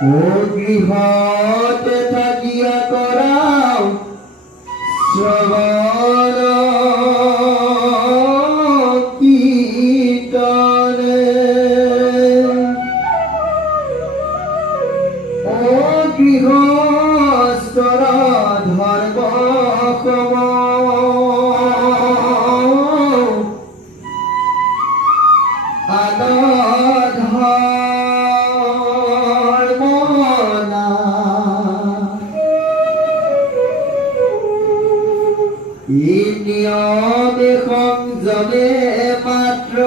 ও গৃহতে থাকিয়া কৰাও শ্ৰৱণ কীৰ্তনে। ও গৃহস্থৰ ধৰ্ম সম নিয়মে সংযমে মাত্ৰ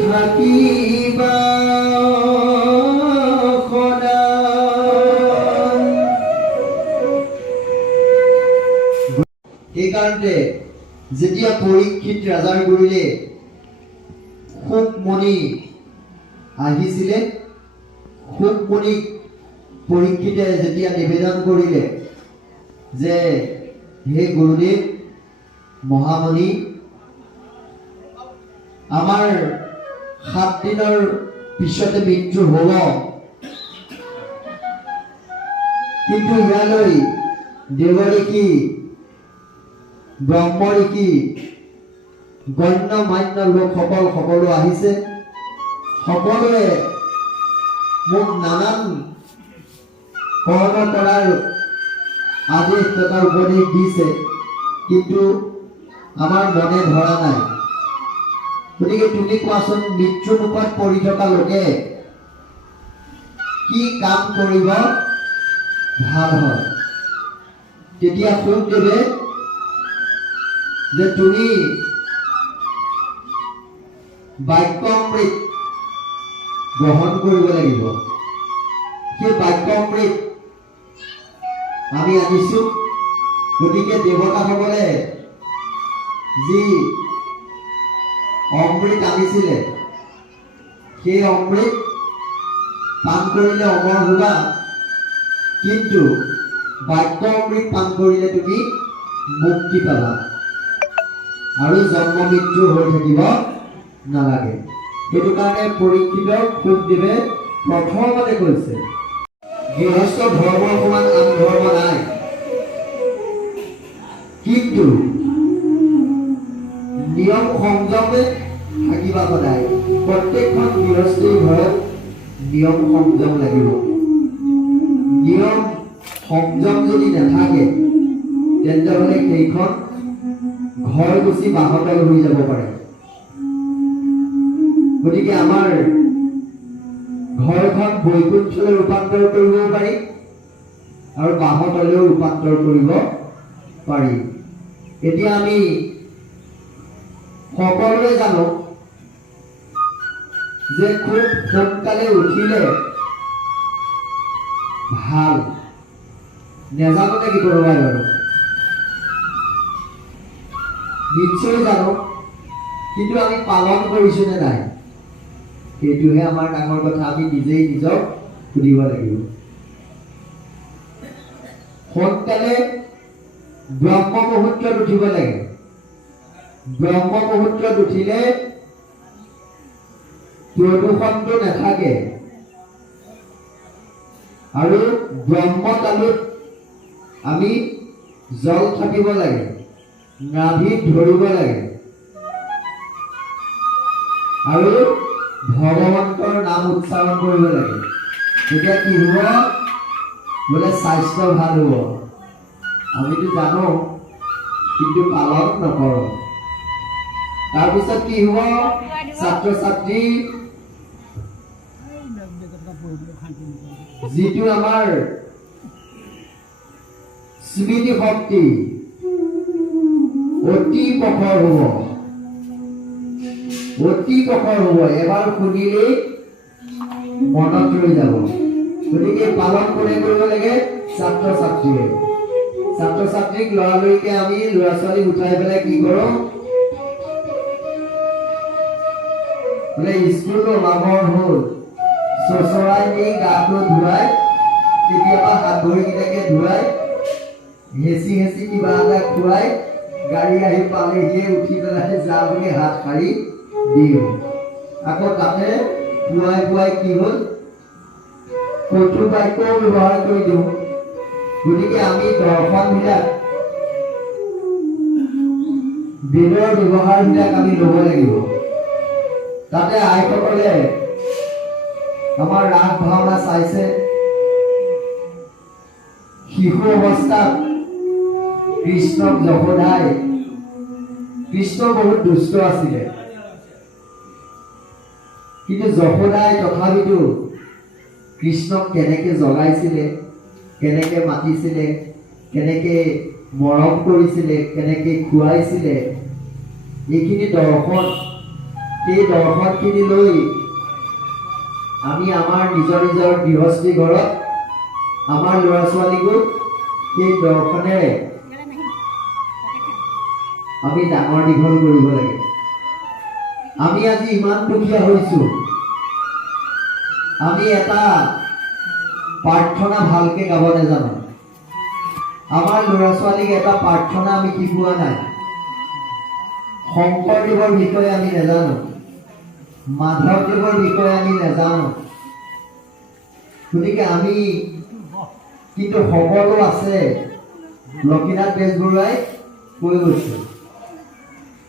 থাকিবা সদায়। সেইকাৰণে যেতিয়া পৰীক্ষিত ৰাজাৰ গুৰিলে শুকমণি আহিছিলে, শুকমণিক পৰীক্ষিতে যেতিয়া নিবেদন কৰিলে যে হে গুৰুদেৱ মহামণি, আমাৰ 7 দিনৰ পিছতে মৃত্যু হ'ব, কিন্তু ইয়ালৈ দেৱঋষি ব্ৰহ্মঋষি গণ্য মান্য লোকসকল সকলো আহিছে, সকলোৱে মোক নানান কৰ্ম কৰাৰ আদেশ তথা উপদেশ দিছে, কিন্তু আমাৰ মনে ধৰা নাই। গতিকে তুমি কোৱাচোন, মৃত্যু মুখত পৰি থকা লোকে কি কাম কৰিব ভাল হয়? তেতিয়া শুকদেৱে যে তুমি বাক্যামৃত গ্ৰহণ কৰিব লাগিব। সেই বাক্যামৃত আমি আনিছো। গতিকে দেৱতাসকলে যি অমৃত আনিছিলে, সেই অমৃত পান কৰিলে অমৰ হ'বা, কিন্তু বাক্য অমৃত পান কৰিলে তুমি মুক্তি পাবা আৰু জন্ম মৃত্যু হৈ থাকিব নালাগে। সেইটো কাৰণে পৰীক্ষিতক শুকদেৱে প্ৰথমতে কৈছে, গৃহস্থ ধৰ্মৰ সমান আন ধৰ্ম নাই, কিন্তু নিয়ম সংযমে থাকিবা সদায়। প্ৰত্যেকখন গৃহস্থীৰ ঘৰত নিয়ম সংযম লাগিব। নিয়ম সংযম যদি নাথাকে, তেন্তে হ'লে সেইখন ঘৰ গুচি বাহতল হৈ যাব পাৰে। গতিকে আমাৰ ঘৰখন বৈকুণ্ঠলৈ ৰূপান্তৰ কৰিব পাৰি আৰু বাহতলৈও ৰূপান্তৰ কৰিব পাৰি। এতিয়া আমি সকলোৱে জানো যে খুব সোনকালে উঠিলে ভাল। নেজানো নেকি কোনোবাই বাৰু? নিশ্চয় জানো, কিন্তু আমি পালন কৰিছো নে নাই, সেইটোহে আমাৰ ডাঙৰ কথা। আমি নিজেই নিজক সুধিব লাগিব। সোনকালে ব্ৰহ্ম মুহূৰ্তত উঠিব লাগে। ব্ৰহ্ম মুহূৰ্তত উঠিলে প্ৰদূষণটো নাথাকে আৰু ব্ৰহ্মতালুত আমি জল থাকিব লাগে, নাভিত ধৰিব লাগে আৰু ভগৱন্তৰ নাম উচ্চাৰণ কৰিব লাগে। তেতিয়া কি হ'ব? বোলে স্বাস্থ্য ভাল হ'ব। আমিতো জানো, কিন্তু পালন নকৰোঁ। তাৰপিছত কি হ'ব? ছাত্ৰ ছাত্ৰী যিটো আমাৰ স্মৃতি শক্তি অতি প্ৰখৰ হ'ব, অতি প্ৰখৰ হ'ব। এবাৰ শুনিলেই মনত ৰৈ যাব। গতিকে পালন কোনে কৰিব লাগে? ছাত্ৰ ছাত্ৰীয়ে। ছাত্ৰ ছাত্ৰীক লৰালৰিকে আমি ল'ৰা ছোৱালীক উঠাই পেলাই কি কৰোঁ? বোলে স্কুল ওলাবৰ হ'ল, চচৰাই নি গাটো ধুৱাই, কেতিয়াবা হাত ভৰিকেইটাকে ধুৱাই, হেঁচি হেঁচি কিবা এটা খুৱাই, গাড়ী আহি পালেহিয়ে উঠি পেলাই যা বুলি হাত সাৰি দিওঁ। আকৌ তাতে পুৱাই পুৱাই কি হ'ল কৌতুক বাক্যও ব্যৱহাৰ কৰি দিওঁ। গতিকে আমি দৰ্শনবিলাক বেদৰ ব্যৱহাৰবিলাক আমি ল'ব লাগিব। তাতে আইসকলে আমাৰ ৰাস ভাওনা চাইছে। শিশু অৱস্থাত কৃষ্ণক যশোদাই, কৃষ্ণ বহুত দুষ্ট আছিলে, কিন্তু যশোদাই তথাপিতো কৃষ্ণক কেনেকে জগাইছিলে, কেনেকে মাতিছিলে, কেনেকে মৰম কৰিছিলে, কেনেকে খুৱাইছিলে, এইখিনি দৰ্শন, সেই দৰ্শনখিনি লৈ আমি আমাৰ নিজৰ নিজৰ গৃহস্থী ঘৰত আমাৰ ল'ৰা ছোৱালীকো সেই দৰ্শনেৰে আমি ডাঙৰ দীঘল কৰিব লাগে। আমি আজি ইমান দুখীয়া হৈছো, আমি এটা প্ৰাৰ্থনা ভালকে গাব নাজানো। আমাৰ ল'ৰা ছোৱালীক এটা প্ৰাৰ্থনা আমি শিকোৱা নাই। শংকৰদেৱৰ বিষয়ে আমি নাজানো, মাধৱদেৱৰ বিষয়ে আমি নাজানো। গতিকে আমি কিন্তু সকলো আছে, লক্ষীনাথ বেজবৰুৱাই কৈ গৈছে।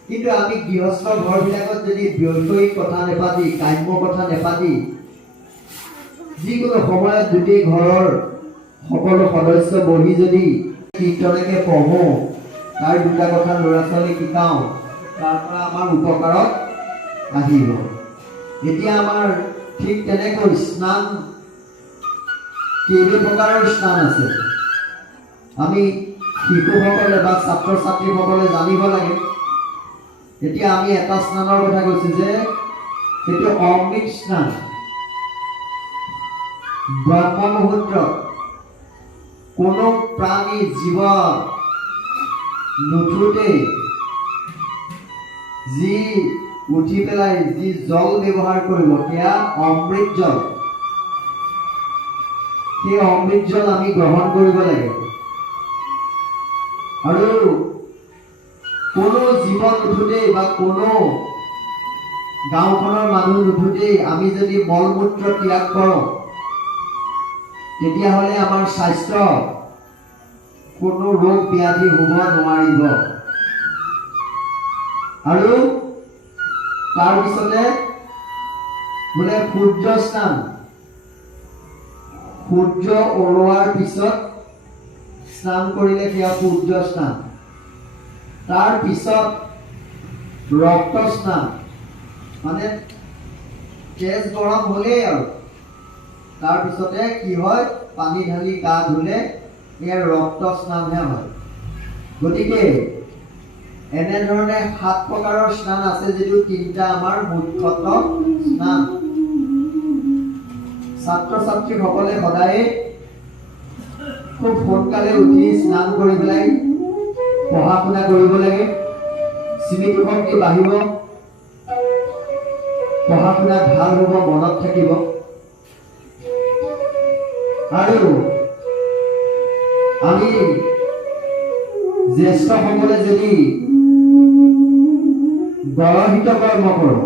কিন্তু আমি গৃহস্থ ঘৰবিলাকত যদি বৈষয়িক কথা নেপাতি, কাম্য কথা নেপাতি, যিকোনো সময়ত গোটেই ঘৰৰ সকলো সদস্য বহি যদি কীৰ্তনকে পঢ়ো, তাৰ দুটা কথা ল'ৰা ছোৱালীক শিকাওঁ, তাৰ পৰা আমাৰ উপকাৰত আহিব। এতিয়া আমাৰ ঠিক তেনেকৈ স্নান, কেইবা প্ৰকাৰৰ স্নান আছে, আমি শিশুসকলে বা ছাত্ৰ ছাত্ৰীসকলে জানিব লাগে। এতিয়া আমি এটা স্নানৰ কথা কৈছো যে সেইটো অমৃত স্নান। ব্ৰহ্ম মুহূৰ্তত কোনো প্ৰাণী জীৱ নুঠোতেই যি উঠি পেলাই যি জল ব্যৱহাৰ কৰিব সেয়া অমৃত জল। সেই অমৃত জল আমি গ্ৰহণ কৰিব লাগে। আৰু কোনো জীৱ নুঠোতেই বা কোনো গাঁওখনৰ মানুহ নুঠোতেই আমি যদি মল মূত্ৰ ত্যাগ কৰোঁ, তেতিয়াহ'লে আমাৰ স্বাস্থ্য কোনো ৰোগ ব্যাধি হ'ব নোৱাৰিব। আৰু তাৰপিছতে বোলে সূৰ্য স্নান, সূৰ্য ওলোৱাৰ পিছত স্নান কৰিলে সেয়া সূৰ্য স্নান। তাৰ পিছত ৰক্ত স্নান, মানে তেজ গৰম হ'লেই আৰু তাৰপিছতে কি হয়, পানী ঢালি গা ধুলে এয়া ৰক্ত স্নানহে হয়। গতিকে এনেধৰণে 7 প্ৰকাৰৰ স্নান আছে, যিটো 3টা আমাৰ মুখ্যত স্নান। ছাত্ৰ ছাত্ৰীসকলে সদায় খুব সোনকালে উঠি স্নান কৰি পেলাই পঢ়া শুনা কৰিব লাগে। স্মৃতি শক্তি বাঢ়িব, পঢ়া শুনা ভাল হ'ব, মনত থাকিব। আৰু আমি জ্যেষ্ঠসকলে যদি গৰহিত কৰ্ম কৰোঁ,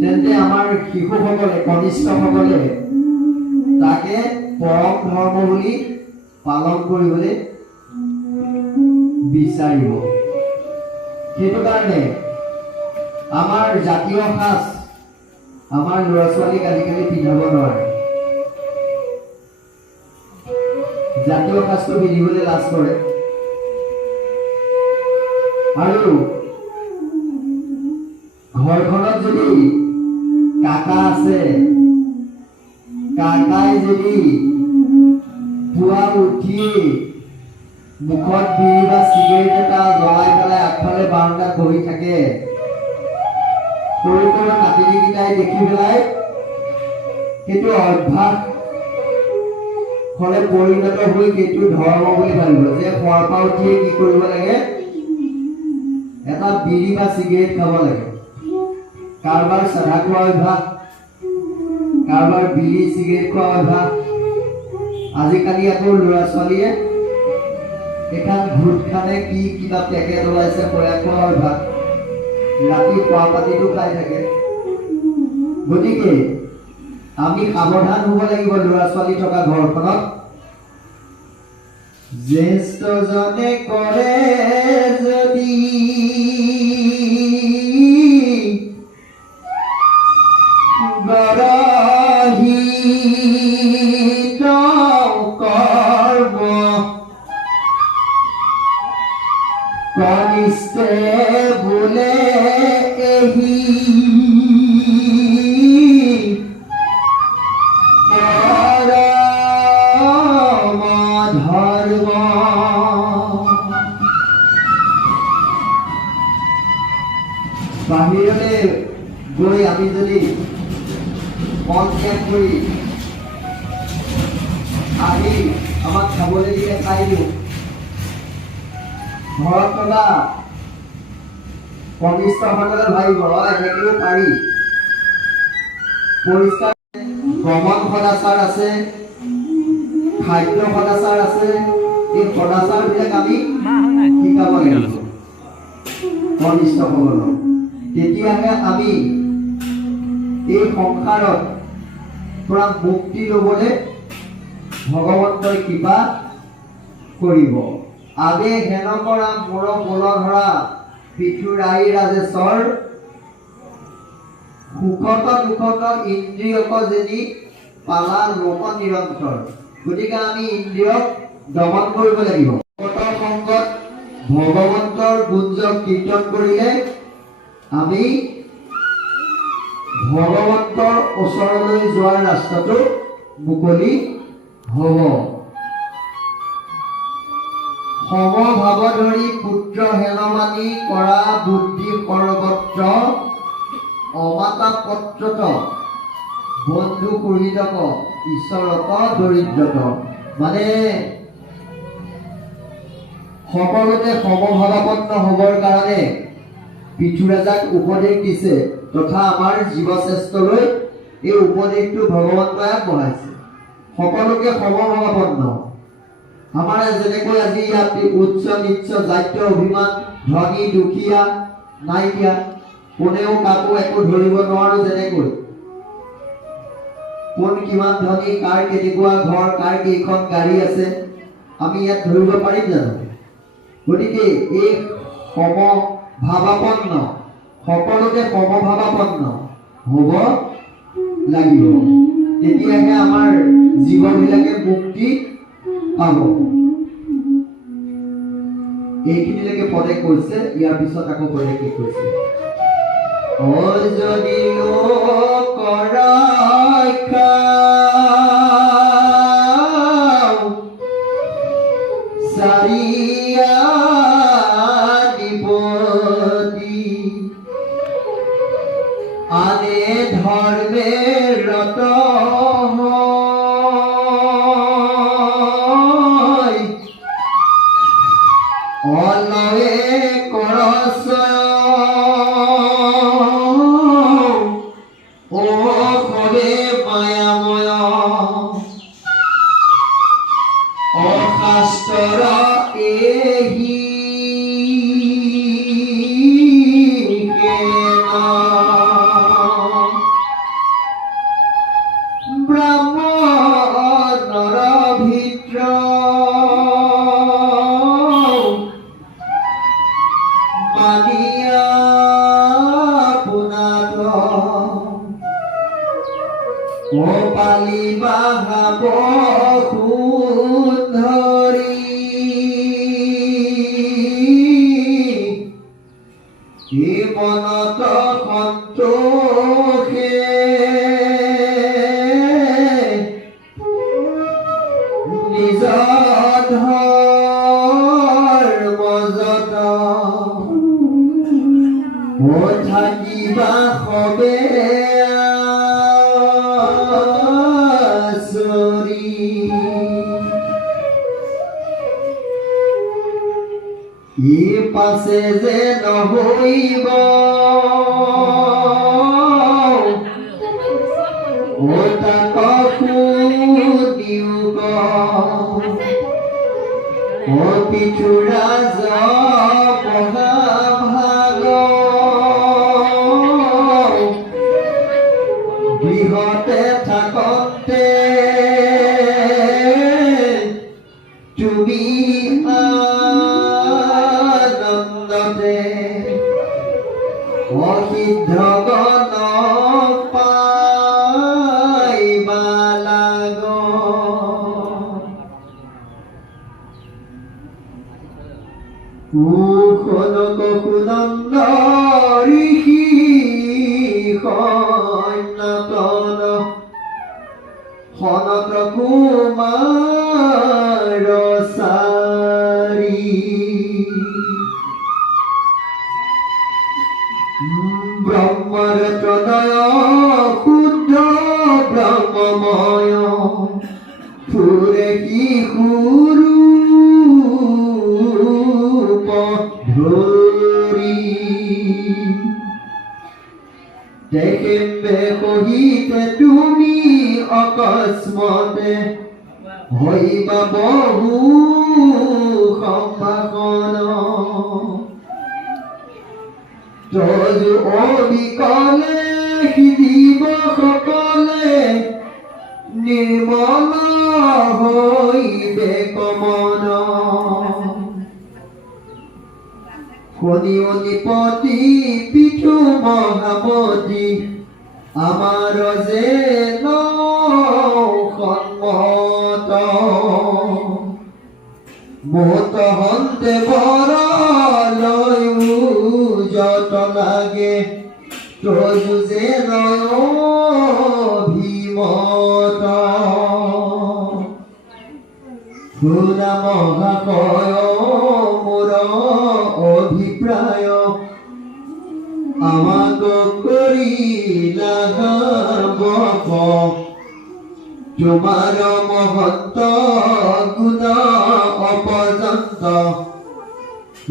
তেন্তে আমাৰ শিশুসকলে, কনিষ্ঠসকলে তাকে পৰম ধৰ্ম বুলি পালন কৰিবলৈ বিচাৰিব। সেইটো কাৰণে আমাৰ জাতীয় সাজ আমাৰ ল'ৰা ছোৱালীক আজিকালি পিন্ধাব নোৱাৰে। জাতীয় সাজটো পিন্ধিবলৈ লাজ কৰে। আৰু ঘৰখনত যদি কাকা আছে, কাকাই যদি পুৱা উঠি মুখত বিড়ি বা চিগাৰেট এটা জ্বলাই পেলাই আগফালে বাৰান্দাত বহি থাকে, সৰু সৰু নাতিনীকেইটাই দেখি পেলাই সেইটো অভ্যাস ফলে পৰিণত হৈ সেইটো ধৰ্ম বুলি ভাবিব যে শুৱাৰ পৰা উঠিয়ে কি কৰিব লাগে, এটা বিড়ি বা চিগাৰেট খাব লাগে। কাৰোবাৰ চাধা খোৱা অভ্যাস, কাৰোবাৰ বিড়ি চিগাৰেট খোৱা অভ্যাস। আজিকালি আকৌ ল'ৰা ছোৱালীয়ে এখন ভূত খানে কি কিবা পেকেট ওলাইছে খোৱা অভ্যাস। ৰাতি খোৱা পাতিটো খাই থাকে। গতিকে আমি সাৱধান হ'ব লাগিব ল'ৰা ছোৱালী থকা ঘৰখনত। জ্যেষ্ঠজনে কৰে যদি গৰহিত কৰ্ম কনিষ্ঠে বোলে এহি পৰম ধৰ্ম। বাহিৰলৈ গৈ আমি যদি মন ত্যাগ কৰি আহি আমাক খাবলৈ দিলে খাই দিওঁ, ঘৰত থকা কনিষ্ঠসকলে ভাবিব এনেকৈও পাৰি। পৰিষ্কাৰ ভ্ৰমণ সদাচাৰ আছে, খাদ্য সদাচাৰ আছে। এই সদাচাৰবিলাক আমি শিকাব লাগিব কনিষ্ঠসকলক। তেতিয়াহে আমি এই সংসাৰত পৰা মুক্তি ল'বলৈ ভগৱন্তই কৃপা কৰিব। আবে হেন কৰা মোৰ মূল ধৰা পিঠুৰাই ৰাজেশ্বৰ সুখত দুখত ইন্দ্ৰিয়ক যেনি পালা লোক নিৰন্তৰ। গতিকে আমি ইন্দ্ৰিয়ক দমন কৰিব লাগিব। ভগৱতৰ সংগত ভগৱন্তৰ গুঞ্জক কীৰ্তন কৰিলে আমি ভগৱন্তৰ ওচৰলৈ যোৱাৰ ৰাস্তাটো মুকলি হ'ব। সমভাৱ ধৰি পুত্ৰ হেনমানি কৰা বুদ্ধি সৰ্বত্ৰ অমাতা পত্ৰত বন্ধু সুহৃদক ঈশ্বৰত দৰিদ্ৰত। মানে সকলোতে সমভাৱাপন্ন হ'বৰ কাৰণে পৃথুৰাজাক উপদেশ দিছে, তথা আমাৰ জীৱশ্ৰেষ্ঠলৈ এই উপদেশটো ভগৱন্তই আগবঢ়াইছে। সকলোকে সমভাৱাপন্ন। আমাৰ যেনেকৈ আজি ইয়াত উচ্চ নিচ্চ জাত্য অভিমান ধনী দুখীয়া নাইকিয়া, কোনেও কাকো একো ধৰিব নোৱাৰো। যেনেকৈ কোন কিমান ধনী, কাৰ কেনেকুৱা ঘৰ, কাৰ কেইখন গাড়ী আছে, আমি ইয়াত ধৰিব পাৰিম জানো? গতিকে এই সমভাৱাপন্ন, সকলোতে সমভাৱাপন্ন হ'ব লাগিব। তেতিয়াহে আমাৰ জীৱবিলাকে মুক্তি পাব। এইখিনিলৈকে পদে কৈছে, ইয়াৰ পিছত আকৌ পদে কি কৈছে? যদি লোকৰ ৰক্ষা চাৰিয়া দিপতি আনে ধৰ্মে ৰত অলয়ে কৰচ ও সবে মায়াময় অশাস্ত্ৰ এহি ব্ৰাহ্মণৰ ভিত্ৰ মানিয়া পুনাত ও পালিবা হাব সুধৰি হে মনত সন্তোষে নিজ ধৰ্মযত ও থাকিবা সবে আচৰি। ই পাছে যে নহইব ও তাক সুদিওক ও পিঠুৰাজ মহাভাগ হৃদয় শুদ্ধ ব্ৰহ্মময় ফুৰে শিশুৰূপ ধৰি দেখেবে কহিতে তুমি অকস্মাতে হইবা বহু সম্ভাষণ তজু অবিকলে সিদিব সকলে নিৰ্মল হইবে কমন শনি অধিপতি পিঠু মহামতি আমাৰ যে সন্মত মত হন্তে বৰলৈও যত লাগে তজু যে ভীমত শুনা মহাশয় মোৰ অভিপ্ৰায় আমাক কৰিলা গাব তোমাৰ মহত্ব গুণ অপৰ্যন্ত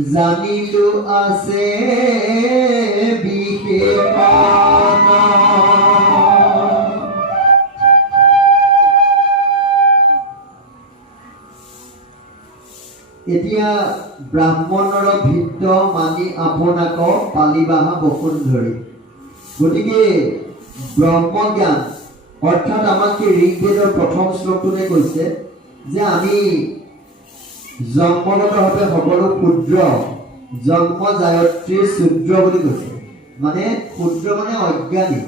জানিলো আছে বিশেষণ এতিয়া ব্ৰাহ্মণৰ ভিত্ত মানি আপোনাক পালিবাহা বসুন্ধৰি গতিকে ব্ৰহ্মজ্ঞান অৰ্থাৎ আমাক ঋগ্বেদৰ প্ৰথম শ্লোকটোতে কৈছে যে আমি জন্মগতভাৱে সকলো ক্ষুদ্ৰ জন্ম জায়ত্ৰীৰ শূদ্ৰ বুলি কৈছে মানে ক্ষুদ্ৰ মানে অজ্ঞানী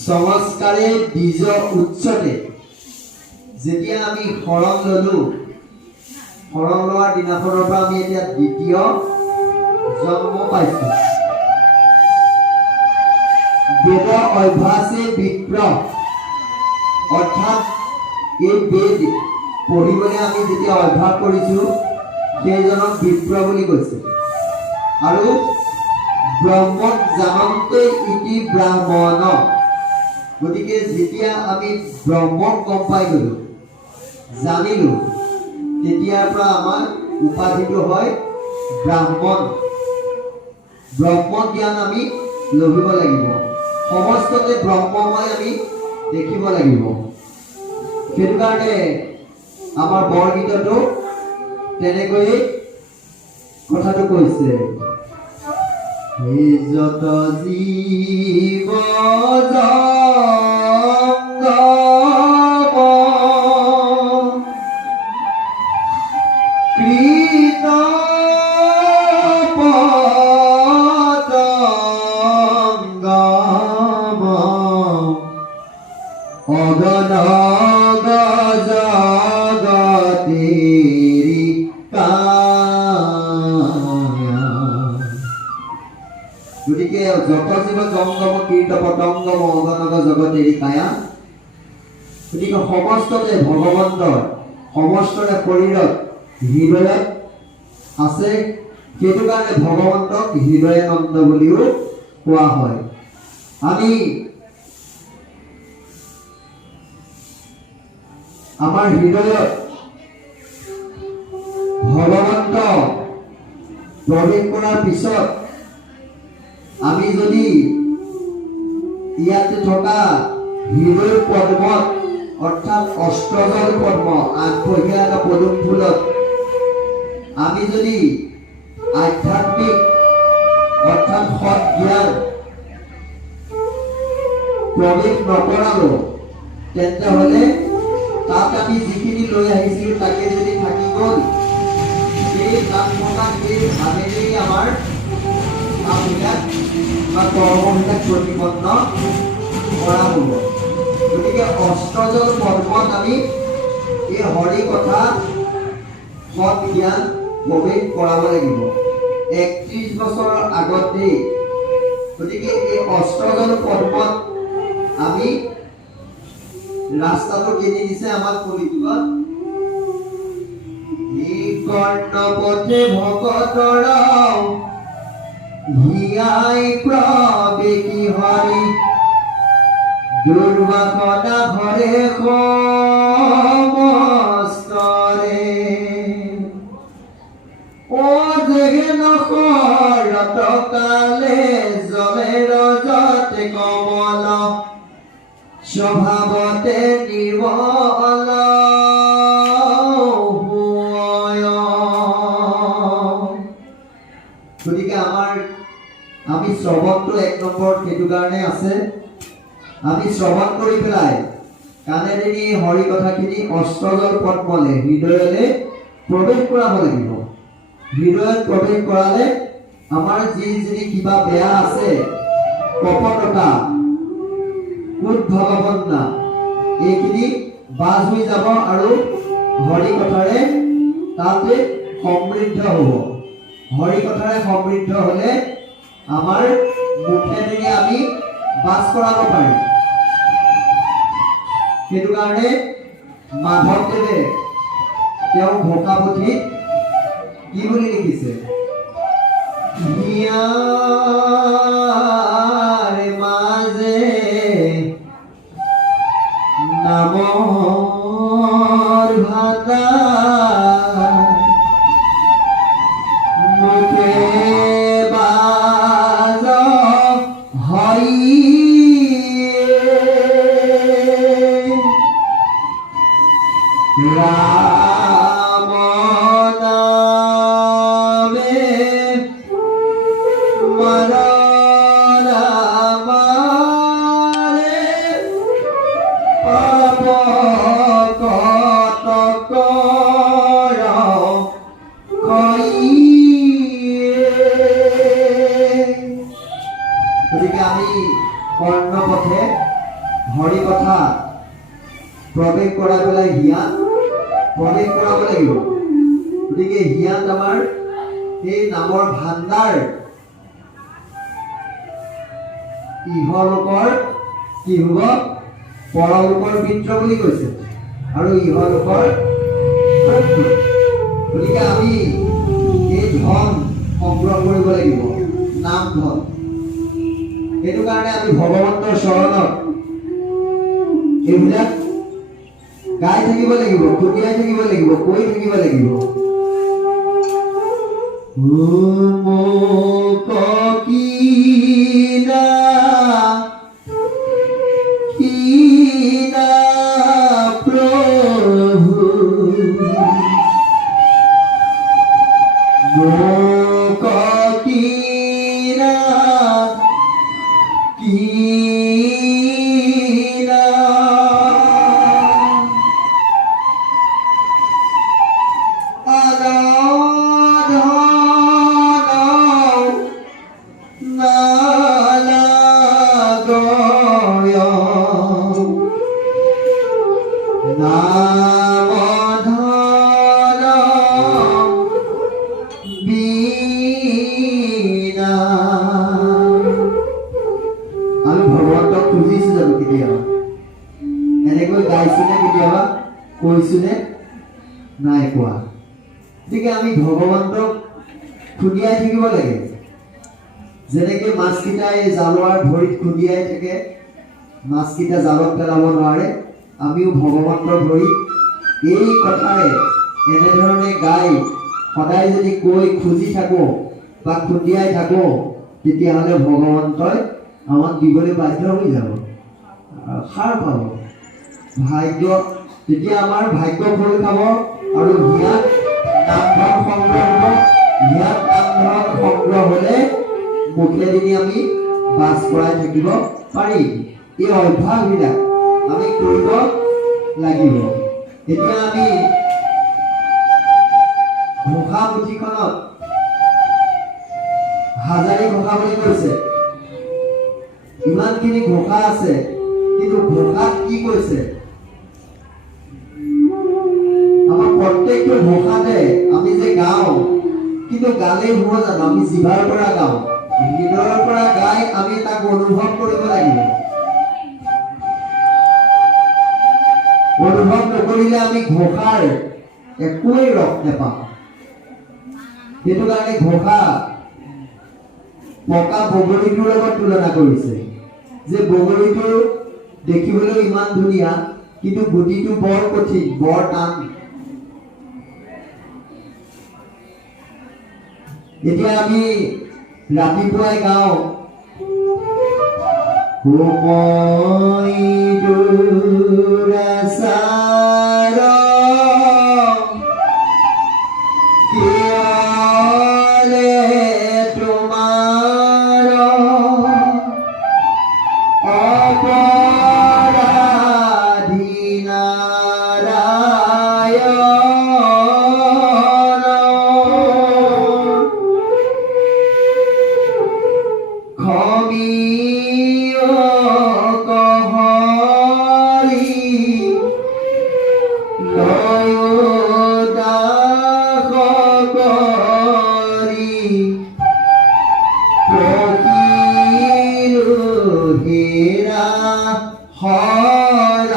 সংস্কাৰে বীজ উচ্চতে যেতিয়া আমি শৰণ ললো শৰণ লোৱাৰ দিনাখনৰ পৰা আমি এতিয়া দ্বিতীয় জন্ম পাইছো বেদ অভ্যাসে বিপ্ৰ অৰ্থাৎ এই বেদ পঢ়িবলৈ আমি যেতিয়া অভ্যাস কৰিছো সেইজনক বিপ্ৰ বুলি কৈছে আৰু ব্ৰহ্মক জানন্তে ইতি ব্ৰাহ্মণ গতিকে যেতিয়া আমি ব্ৰহ্মক গম পাই গলো জানিলো তেতিয়াৰ পৰা আমাৰ উপাধিটো হয় ব্ৰাহ্মণ ব্ৰহ্ম জ্ঞান আমি লভিব লাগিব সমস্ততে ব্ৰহ্মময় আমি দেখিব লাগিব সেইটো কাৰণে আমাৰ বৰগীতটো তেনেকৈ কথাটো কৈছে যত জীৱ গতিকে যত জীৱ জংগম কীৰ্ত পতংগম অগণগ জগতেৰি কায়া গতিকে সমস্ততে ভগৱন্তৰ সমস্তৰে শৰীৰত হৃদয়ত আছে সেইটো কাৰণে ভগৱন্তক হৃদয়ানন্দ বুলিও কোৱা হয় আমি আমাৰ হৃদয়ত ভগৱন্ত প্ৰৱেশ কৰাৰ পিছত আমি যদি ইয়াতে থকা হৃদয় পদ্মত অৰ্থাৎ অষ্টদল পদ্ম আগবঢ়িয়া এটা পদুম ফুলত আমি যদি আধ্যাত্মিক অৰ্থাৎ সৎ জ্ঞান প্ৰৱেশ নকৰালো তেন্তে হলে তাত আমি যিখিনি লৈ আহিছিলো তাকে যদি থাকি গ'ল সেই তাত থকা সেই ভাৱেৰেই আমাৰ কামবিলাক বা কৰ্মবিলাক প্ৰতিপন্ন কৰা হ'ব গতিকে অষ্টদল পদ্মত আমি এই হৰি কথা সৎ জ্ঞান প্ৰৱেশ কৰাব লাগিব 31 বছৰৰ আগতেই গতিকে এই অষ্টদল পদ্মত আমি ৰাস্তাটো কিনি দিছে আমাক কলিযুগত এই কৰ্ণপথে ভকতৰ হিয়াই প্ৰৱেশি হৰি দুৰ্বাসনা হৰে সমস্তৰে ও যেন শৰত কালে জলে ৰজতে কমল স্বভাৱতে নিৰ্মল গতিকে আমি শ্ৰৱণটো 1 নম্বৰত সেইটো কাৰণে আছে আমি শ্ৰৱণ কৰি পেলাই কাণেদি হৰি কথাখিনি অষ্টজল পদ্মলে হৃদয়লে প্ৰৱেশ কৰাব লাগিব হৃদয়ত প্ৰৱেশ কৰালে আমাৰ যি কিবা বেয়া আছে কপটতা কুট ভগৱন্না এইখিনি বাজ হৈ যাব আৰু হৰি কথাৰে তাতে সমৃদ্ধ হ'ব হৰি কথাৰে সমৃদ্ধ হলে আমাৰ মুখেদি আমি বাস কৰাব পাৰিম সেইটো কাৰণে মাধৱদেৱে তেওঁ ঘোষা পুথিত কি বুলি লিখিছে হিয়াৰ মাজে নামৰ ভাতা মুখে বাজ হৰি ৰাম নামে মৰণ আমাৰে পাপ কটকৰ গতিকে আমি কৰ্ণপথে হৰি কথা প্ৰৱেশ কৰাই পেলাই হিয়াত প্ৰৱেশ কৰাব লাগিব গতিকে হিয়াত আমাৰ এই নামৰ ভাণ্ডাৰ ইহলোকৰ কি হ'ব পৰলোকৰ মিত্ৰ বুলি কৈছে আৰু ইহলোকৰ শত্ৰু গতিকে আমি এই ধন সংগ্ৰহ কৰিব লাগিব নাম ধন সেইটো কাৰণে আমি ভগৱন্তৰ চৰণত এইবিলাক গাই থাকিব লাগিব খুটিয়াই থাকিব লাগিব কৈ থাকিব লাগিব নাই কোৱা গতিকে আমি ভগৱন্তক খুন্দিয়াই থাকিব লাগে যেনেকৈ মাছকেইটা এই জালৰ ভৰিত খুন্দিয়াই থাকে মাছকেইটা জালত পেলাব নোৱাৰে আমিও ভগৱন্তৰ ভৰিত এই কথাৰে এনেধৰণে গাই সদায় যদি কৈ খুজি থাকো বা খুন্দিয়াই থাকো তেতিয়াহ'লে ভগৱন্তই আমাক দিবলৈ বাধ্য হৈ যাব সাৰ পাব ভাগ্য তেতিয়া আমাৰ ভাগ্য ফল খাব আৰু হিয়াত নামধন সংগ্ৰহ হ'ব হিয়াত নামধন সংগ্ৰহ হ'লে মুখেদি আমি বাস কৰাই থাকিব পাৰিম এই অভ্যাসবিলাক আমি কৰিব লাগিব এতিয়া আমি ঘোষা পুথিখনত হাজাৰী ঘোষা বুলি কৈছে ইমানখিনি ঘোষা আছে কিন্তু ঘোষাত কি কৈছে আমাৰ প্ৰত্যেকটো ঘোষাতে আমি যে গাওঁ কিন্তু গালেই হ'ব জানো আমি জিভাৰ পৰা গাওঁ হৃদয়ৰ পৰা গাই আমি তাক অনুভৱ কৰিব লাগিব অনুভৱ নকৰিলে আমি ঘোষাৰ একোৱেই ৰস নাপাওঁ সেইটো কাৰণে ঘোষা পকা বগৰীটোৰ লগত তুলনা কৰিছে যে বগৰীটো দেখিবলৈ ইমান ধুনীয়া কিন্তু গুটিটো বৰ কঠিন বৰ টান এতিয়া আমি ৰাতিপুৱাই গাওঁ কোমই দুৰাচাৰ কিয়লে তোমাৰ অপৰাধী নাৰায়ণ খমিয় কহৰি লয়োদাস কৰি প্ৰকীৰো হেৰা শৰণ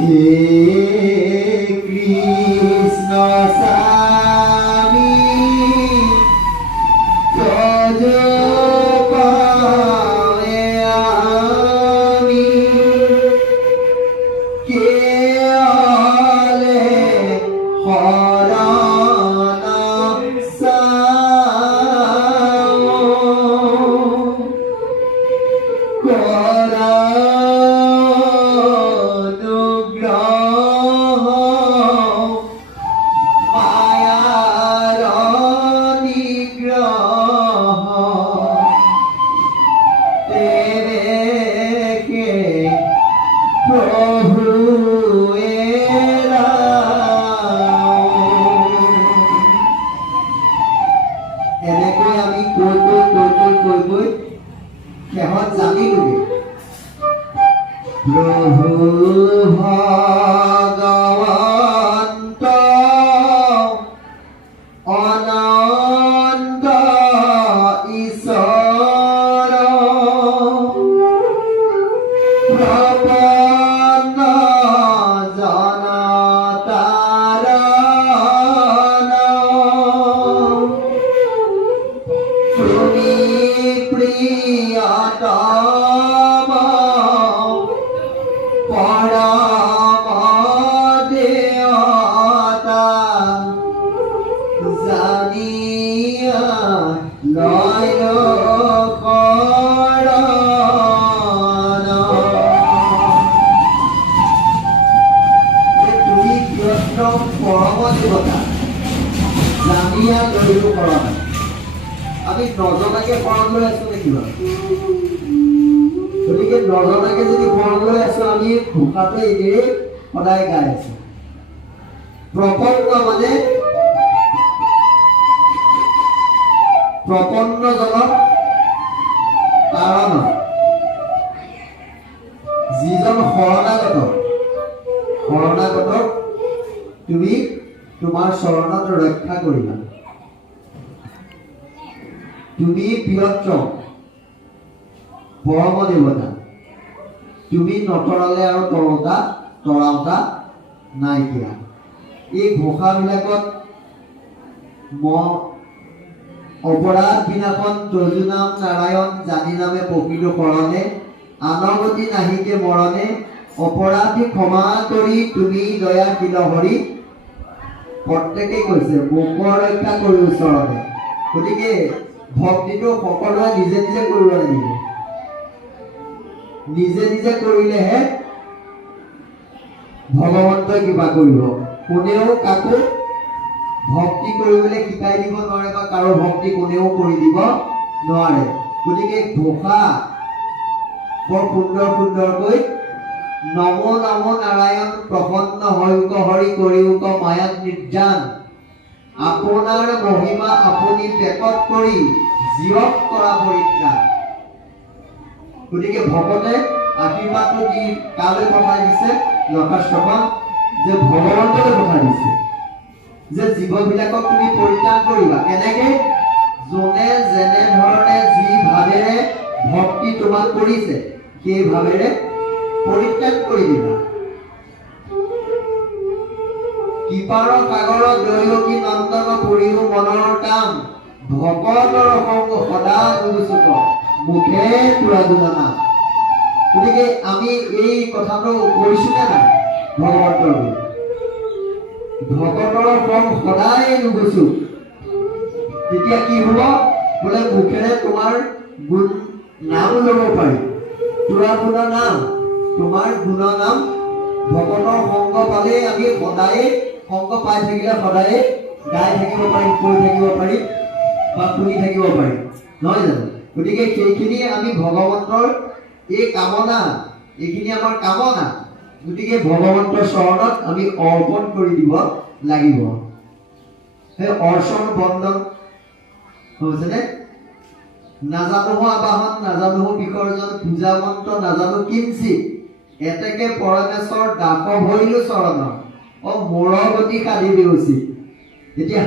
হে কৃষ্ণ স্বামী তজ পায়ে আমি কেলে শৰণ চাও কৰা অনুগ্ৰহ মায়াৰ নিগ্ৰহ তেৰেকে প্ৰভুৱে এনেকৈ আমি কৈ শেহত জানিলোগে প্ৰভু ভগৱন্ত অনন্ত ঈশ্বৰ প্ৰপন্ন জনতাৰ তুমি প্ৰিয়তম পৰম দেৱতা জানিয়া লয় শৰণ তুমি প্ৰিয়তম পৰম দেৱতা জানিয়া লয় শৰণ আমি নজনাকে শৰণ লৈ আছো নেকি বাৰু গতিকে নজনাকে যদি শৰণ লৈ আছো আমি ঘোষাটো এনেই সদায় গাই আছো প্ৰপন্ন মানে প্ৰপন্নজনক কাৰণ যিজন শৰণাগতক তুমি তোমাৰ চৰণত ৰক্ষা কৰিবা তুমি প্ৰিয়তম পৰম দেৱতা তুমি নতৰালে আৰু তৰাওতা নাইকিয়া এই ঘোষাবিলাকত অপৰাধ বিনাশন তজু নাম নাৰায়ণ জানি নামে প্ৰকৃত শৰণে আনগতি নাহিকে মৰণে অপৰাধী ক্ষমা কৰি তুমি দয়াশীল হৰি প্ৰত্যেকেই কৈছে মোকৰ ৰক্ষা কৰি ওচৰতে গতিকে ভক্তিটো সকলোৱে নিজে নিজে কৰিব লাগিব নিজে নিজে কৰিলেহে ভগৱন্তই কিবা কৰিব কোনেও কাকো ভক্তি কৰিবলৈ শিকাই দিব নোৱাৰে বা কাৰো ভক্তি কোনেও কৰি দিব নোৱাৰে গতিকে ঘোষা বৰ সুন্দৰকৈ নমো নমো নাৰায়ণ প্ৰসন্ন হয়ুক হৰি কৰিউক মায়াত নিৰ্যান আপোনাৰ মহিমা আপুনি পেকত কৰি জীৱক কৰা পৰিত্ৰাণ গতিকে ভকতে আশীৰ্বাদটো দি কালৈ পঠাই দিছে লক্ষাষ্টকত যে ভগৱন্তলৈ পঠাই দিছে যে জীৱবিলাকক তুমি পৰিত্ৰাণ কৰিবা কেনেকে যোনে যেনে ধৰণে যি ভাৱেৰে ভক্তি তোমাক কৰিছে সেই ভাৱেৰে পৰিত্যাগ কৰি দিবা কৃপাৰ সাগৰ দৈৱকী নন্দন পুৰিও মনৰ কাম ভকতৰ সংগ সদা নুগুচুক মুখে তুৰাদুলনা। গতিকে আমি এই কথাটো কৈছোনে নাই ভগৱন্তৰ ভকতৰ সংগ সদায় নুগুচু। তেতিয়া কি হ'ব বোলে মুখেৰে তোমাৰ গুণ নাম ল'ব পাৰি, তুৰাদুলা নাম তোমাৰ গুণ নাম। ভকতৰ সংগ পালেই আমি সদায় সংগ পাই থাকিলে সদায় গাই থাকিব পাৰিম, কৈ থাকিব পাৰিম বা শুনি থাকিব পাৰিম, নহয় জানো? গতিকে সেইখিনি আমি ভগৱন্তৰ এই কামনা, এইখিনি আমাৰ কামনা, গতিকে ভগৱন্তৰ চৰণত আমি অৰ্পণ কৰি দিব লাগিব। সেই অৰ্চন বন্দন হৈছেনে? নাজানো আবাহন নাজানো বিসৰ্জন পূজা মন্ত্ৰ নাজানো কিঞ্চিত এতেকে পৰমেশ্বৰ দাস ভৰিলো চৰণ মোৰ গতি কাঢ়িবি উচিত। এতিয়া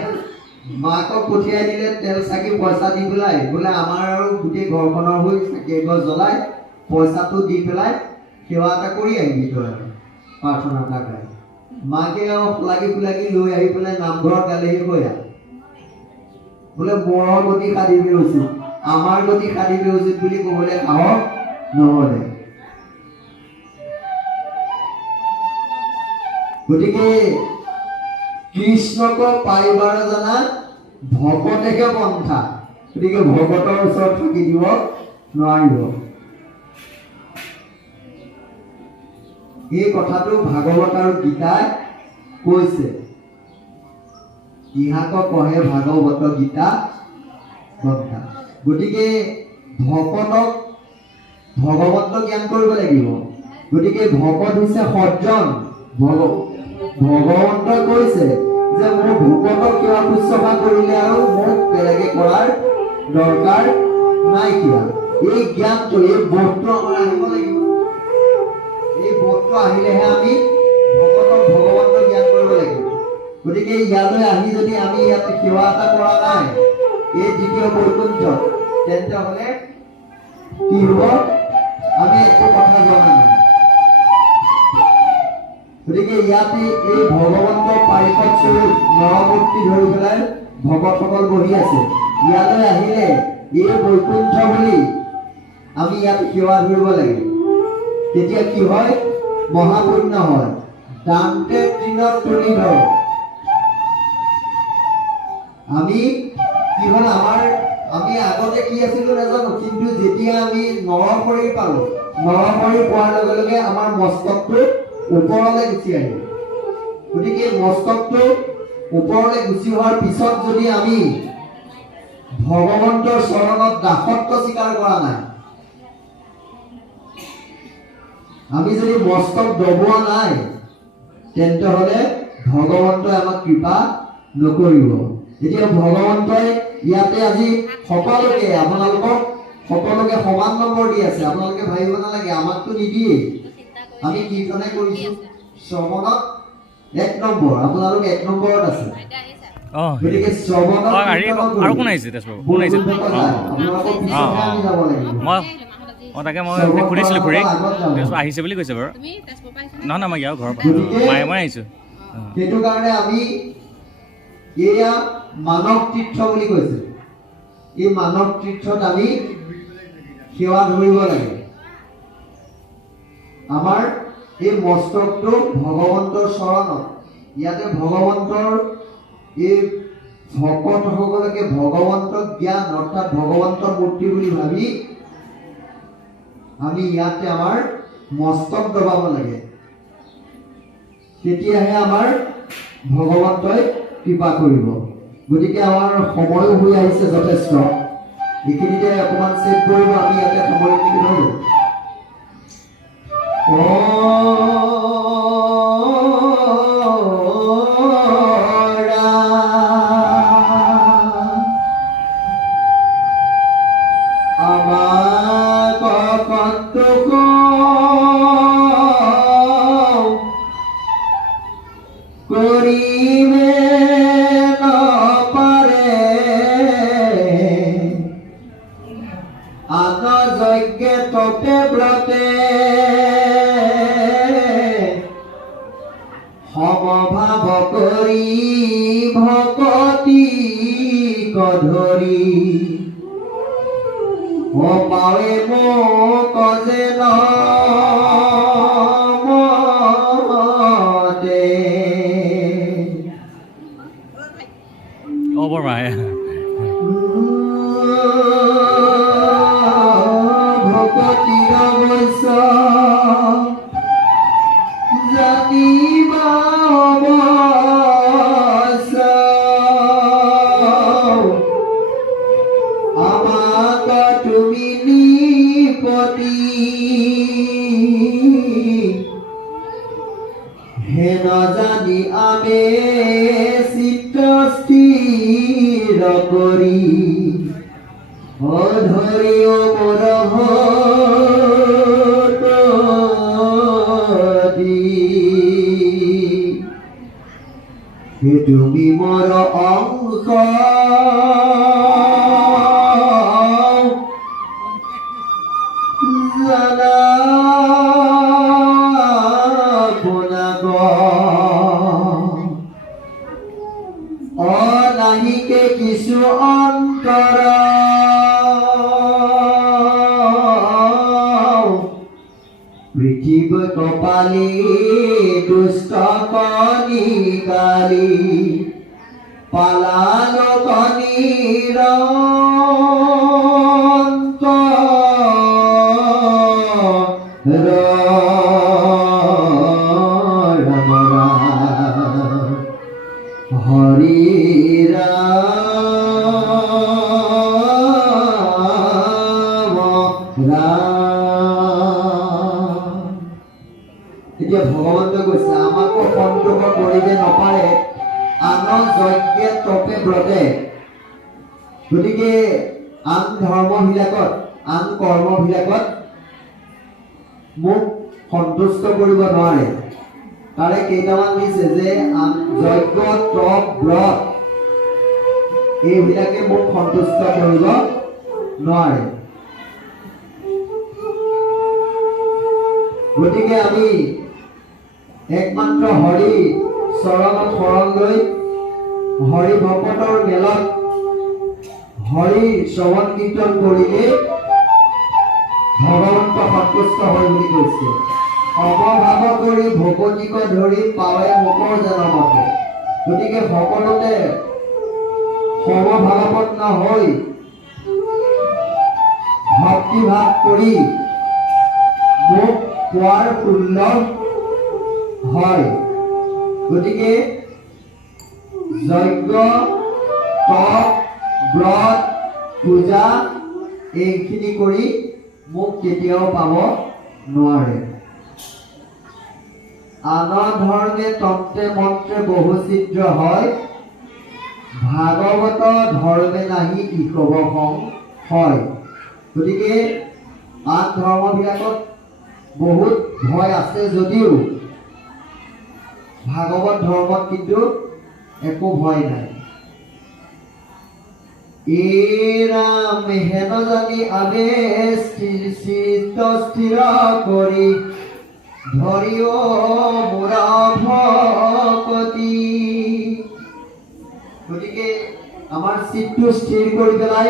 মাকক পঠিয়াই দিলে তেল চাকি পইচা দি পেলাই বোলে আমাৰ আৰু গোটেই ঘৰখনৰ হৈ চাকি এগছ জ্বলাই পইচাটো দি পেলাই সেৱা এটা কৰি আহিবি তই আৰু প্ৰাৰ্থনা এটা গাই। মাকে আৰু ফুলাকি ফুলাকি লৈ আহি পেলাই নামঘৰত গালেহি গৈ বোলে মোৰ গতি কাঢ়িবি উচিত, আমাৰ গতি কাঢ়িবি উচিত বুলি ক'বলৈ সাহস নহ'লে। গতিকে কৃষ্ণক পাইবাৰ জনা ভকতেকে পন্থা। গতিকে ভকতৰ ওচৰত থাকি দিব নোৱাৰিব। এই কথাটো ভাগৱত আৰু গীতাই কৈছে। ইহাক কহে ভাগৱত গীতা পন্থা। গতিকে ভকতক ভগৱন্ত জ্ঞান কৰিব লাগিব। গতিকে ভকত হৈছে সজ্জন। ভগৱন্তই কৈছে যে মোৰ ভকতক সেৱা শুশ্ৰূষা কৰিলে আৰু মোক বেলেগে কৰাৰ দৰকাৰ নাইকিয়া। এই জ্ঞানটো এই বোধটো আমাৰ আহিব লাগিব। এই বোধটো আহিলেহে আমি ভকতক ভগৱন্ত জ্ঞান কৰিব লাগিব। গতিকে ইয়ালৈ আহি যদি আমি ইয়াত সেৱা এটা কৰা নাই এই দ্বিতীয় বৈকুণ্ঠত, তেন্তে হ'লে কি হ'ব? আমি একো কথা জনা নাই। গতিকে ইয়াতে এই ভগৱন্তৰ পাৰিষদ স্বৰূপ নৰমূৰ্তি ধৰি পেলাই ভকতসকল বহি আছে। ইয়ালৈ আহিলে এই বৈকুণ্ঠ বুলি আমি ইয়াত সেৱা ধৰিব লাগিব। তেতিয়া কি হয়? মহাপুণ্য হয়। দান্তে তৃণত তুলি ধৰ। আমি কি হ'ল আমি আগতে কি আছিলো নাজানো, কিন্তু যেতিয়া আমি নৰ শৰীৰ পালো, নৰ শৰীৰ পোৱাৰ লগে লগে আমাৰ মস্তকটো ওপৰলৈ গুচি আহিল। গতিকে মস্তকটো ওপৰলৈ গুচি অহাৰ পিছত যদি আমি ভগৱন্তৰ চৰণত দাসত্ব স্বীকাৰ কৰা নাই, আমি যদি মস্তক দবোৱা নাই, তেন্তে হ'লে ভগৱন্তই আমাক কৃপা নকৰিব। এতিয়া ভগৱন্তই ইয়াতে আজি সকলোকে আপোনালোকক সকলোকে সমান নম্বৰ দি আছে। আপোনালোকে ভাবিব নালাগে আমাকতো নিদিয়ে। আমি কীৰ্তনে কৰিছো শ্ৰৱণত 1 নম্বৰ, আপোনালোক 1 নম্বৰত আছে। গতিকে শ্ৰৱণত আৰু কোন আহিছে? তাকে মই সুধিছিলোঁ খুৰীক, তেজপুৰ আহিছে বুলি কৈছে বাৰু। নহয় নহয় মই ইয়াৰ ঘৰৰ পৰা মই আহিছোঁ। সেইটো কাৰণে আমি এয়া মানৱ তীৰ্থ বুলি কৈছে। এই মানৱ তীৰ্থত আমি সেৱা ধৰিব লাগে। আমাৰ এই মস্তকটো ভগৱন্তৰ চৰণত, ইয়াতে ভগৱন্তৰ এই ভকতসকলকে ভগৱন্তৰ জ্ঞান অৰ্থাৎ ভগৱন্তৰ মূৰ্তি বুলি ভাবি আমি ইয়াতে আমাৰ মস্তক দবাব লাগে। তেতিয়াহে আমাৰ ভগৱন্তই কৃপা কৰিব। গতিকে আমাৰ সময়ো হৈ আহিছে যথেষ্ট। এইখিনিতে অকণমান চেক কৰিব, আমি ইয়াতে সামৰণি নহয়। তপে ব্ৰতে ভকতি কধৰি পাৱে মোক যেন মতে বৰমাই ভকতিৰ অৱশ্য জানিবা অৱশ্য আমাক তুমি নিপতি হে নজানি আমি চিত্ত স্থিৰ কৰি অধৰি মোৰ তুমি মোৰ অংশ জানা শুনাগ অনাহিকে কিছু অন্তৰ পৃথিৱী কপালী দুষ্ট কণী কালি পালালো কণীৰ হৰি ৰাম এতিয়া ভগৱন্তই কৈছে আমাকো সন্তোষ কৰিব নপাৰে আন যজ্ঞে তপে ব্ৰতে গতিকে আন ধৰ্মবিলাকত আন কৰ্মবিলাকত মোক সন্তুষ্ট কৰিব নোৱাৰে তাৰে কেইটামান দিছে যে যজ্ঞ তপ ব্ৰত এইবিলাকে মোক সন্তুষ্ট কৰিব নোৱাৰে গতিকে আমি একমাত্ৰ হৰি চৰণত শৰণ লৈ হৰি ভকতৰ মেলত হৰি শ্ৰৱণ কীৰ্তন কৰিলে ভগৱন্ত সন্তুষ্ট হয় বুলি কৈছে সমভাৱ কৰি ভকতিক ধৰি পাৱে মোক জনমতে গতিকে সকলোতে সমভাৱপন্ন হৈ ভক্তিভাৱ কৰি মোক পোৱাৰ শূন্য হয় গতিকে যজ্ঞ তপ ব্ৰত পূজা এইখিনি কৰি মোক কেতিয়াও পাব নোৱাৰে আন ধৰ্মে তন্ত্ৰে মন্ত্ৰে বহু ছিদ্ৰ হয় ভাগৱত ধৰ্মে নাহি ইষব হয় গতিকে আন ধৰ্মবিলাকত বহুত ভয় আছে যদিও ভাগৱত ধৰ্মত কিন্তু একো ভয় নাই ৰাম হেন জানি আবে চিত্ত স্থিৰ কৰি ধৰিও মোৰ ভকতি গতিকে আমাৰ চিত্তটো স্থিৰ কৰি পেলাই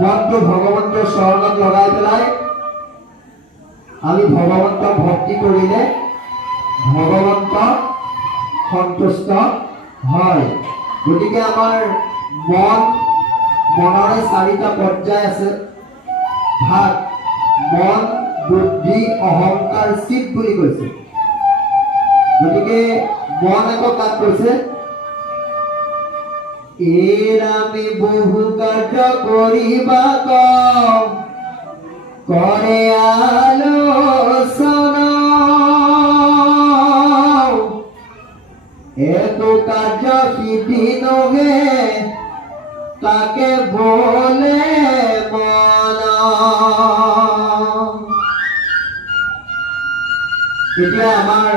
মনটো ভগৱন্তৰ চৰণত লগাই পেলাই আমি ভগৱন্তক ভক্তি কৰিলে ভগৱন্ত সন্তুষ্ট হয় গতিকে আমাৰ মনৰে চাৰিটা পৰ্যায় আছে ভাগ মন বুদ্ধি অহংকাৰ চিত বুলি কৈছে গতিকে মন আকৌ কাক কৈছে আমি বহু কাৰ্য কৰিবা কৰে আলোচনা একো কাৰ্য সিদ্ধি নহে তাকে বলে মনা এতিয়া আমাৰ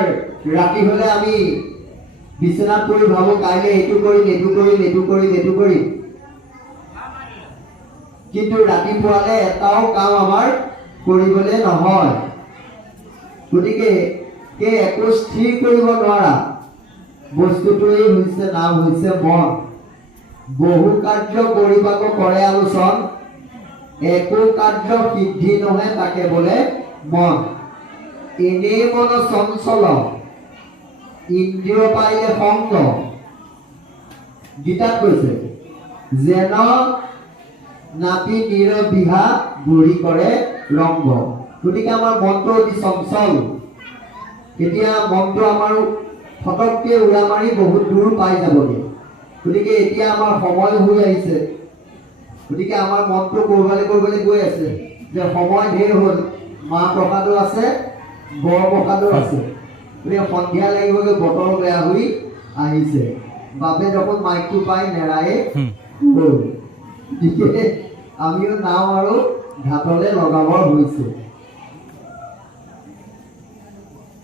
ৰাতি হলে আমি বিছনাত পৰি ভাবো কাইলে এইটো কৰিম এইটো কৰিম এইটো কৰিম এইটো কৰিম কিন্তু ৰাতিপুৱালে এটাও কাম আমাৰ কৰিবলৈ নহয় গতিকে একো স্থিৰ কৰিব নোৱাৰা বস্তুটোৱেই হৈছে নাম হৈছে মন। বহু কাৰ্য কৰিবাকো কৰে আলোচন, একো কাৰ্য সিদ্ধি নহয় তাকে বোলে মন। এনেই মন চঞ্চল, ইন্দ্ৰিয় পাইলে সংগ। গীতাত কৈছে যেন নাতি নিৰবিহা বুঢ়ী কৰে ৰংগ। গতিকে আমাৰ মনটো অতি চঞ্চল। এতিয়া মনটো আমাৰ ফটককে উৰা মাৰি বহুত দূৰ পাই যাবগে। গতিকে এতিয়া আমাৰ সময় হৈ আহিছে। গতিকে আমাৰ মনটো কৰবালৈ গৈ আছে যে সময় ঢেৰ হ'ল, মাহ প্ৰসাদো আছে, বৰ প্ৰসাদো আছে। গতিকে সন্ধিয়া লাগিবগৈ, বতৰ বেয়া হৈ আহিছে। বাপে যখন মাইকটো পাই নেৰায়ে গ'ল। গতিকে আমিও নাও আৰু ঘাটলে লগাবৰ হৈছে।